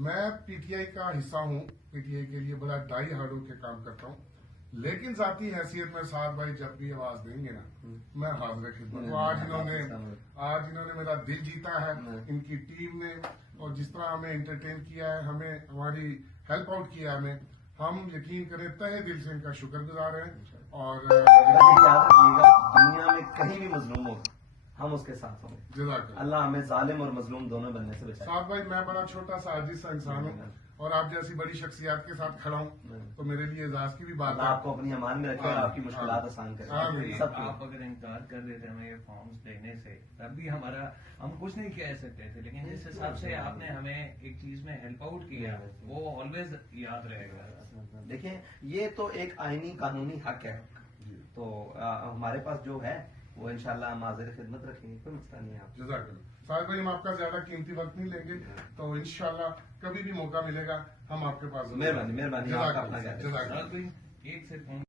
میں P T I کا حصہ ہوں، پی ٹی آئی کے لیے بڑا ڈائی ہارڈ ہو کے کام کرتا ہوں، لیکن ذاتی حیثیت میں سعد بھائی جب بھی آواز دیں گے نا میں حاضر خدمت ہوں۔ آج انہوں نے میرا دل جیتا ہے، ان کی ٹیم نے، اور جس طرح ہمیں انٹرٹین کیا ہے، ہمیں ہماری ہیلپ آؤٹ کیا ہمیں، ہم یقین کریں تہہ دل سے ان کا شکر گزار ہیں۔ اور یاد رکھیے گا دنیا میں کہیں بھی مظلوم ہو ہم اس کے ساتھ ہوں گے۔ جزاک اللہ۔ اللہ ہمیں ظالم اور مظلوم دونوں بننے سے بچائے۔ سعد بھائی میں بڑا چھوٹا سا عاجز سا انسان ہوں اور آپ جیسی بڑی شخصیات کے ساتھ کھڑا ہوں تو میرے لیے اعزاز کی بھی بات اللہ ہے۔ آپ کو اپنی امان میں رکھے اور آپ کی مشکلات آسان کرے۔ سب آپ اگر انکار کر رہے تھے ہمیں یہ فارمز دینے سے تب بھی ہم کچھ نہیں کہہ سکتے تھے، لیکن جس حساب سے آپ نے ہمیں ایک چیز میں ہیلپ آؤٹ کیا وہ آلویز یاد رہے گا۔ دیکھیں یہ تو ایک آئینی قانونی حق ہے، تو ہمارے پاس جو ہے وہ انشاءاللہ ہم حاضر خدمت رکھیں گے، کوئی مسئلہ نہیں ہے۔ آپ جزاک اللہ۔ سعد بھائی ہم آپ کا زیادہ قیمتی وقت نہیں لیں گے، تو انشاءاللہ کبھی بھی موقع ملے گا ہم آپ کے پاس ضرور آئیں گے۔ مہربانی جزاک آپ کا اپنا اللہ۔ خیال رکھیں۔ جزاک اللہ۔ ایک سے